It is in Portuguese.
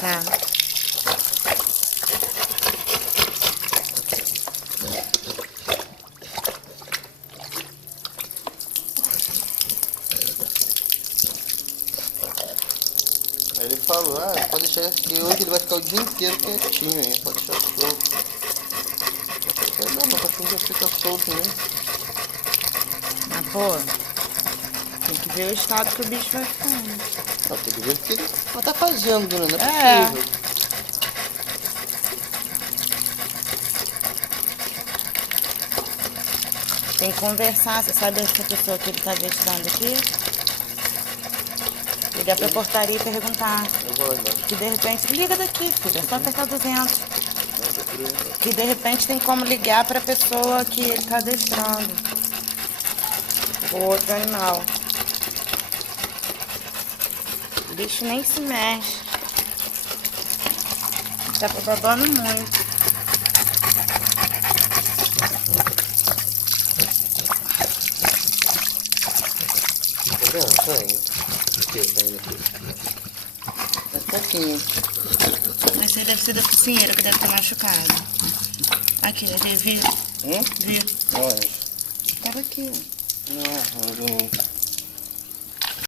Tá. Aí ele falou, pode deixar que hoje ele vai ficar o dia inteiro quietinho aí, pode deixar solto. Não, meu cachorro já fica solto mesmo. Mas, pô, tem que ver o estado que o bicho vai ficando. Não, tem que ver o que ele tá fazendo, né? Não É. é possível. Tem que conversar, você sabe essa pessoa que ele tá adestrando aqui? Ligar pra portaria e perguntar. Eu vou lá embaixo. Que de repente, liga daqui, filho, é só apertar 200. Que de repente tem como ligar pra pessoa que ele tá adestrando. O outro animal. O bicho nem se mexe. Tá babando muito. Tá vendo? Tá indo. O que tá indo aqui? Tá pouquinho. Mas você deve ser da focinheira que deve ter machucado. Aqui, viu? Viu? Viu? Onde? Tava aqui, ó. Não, não.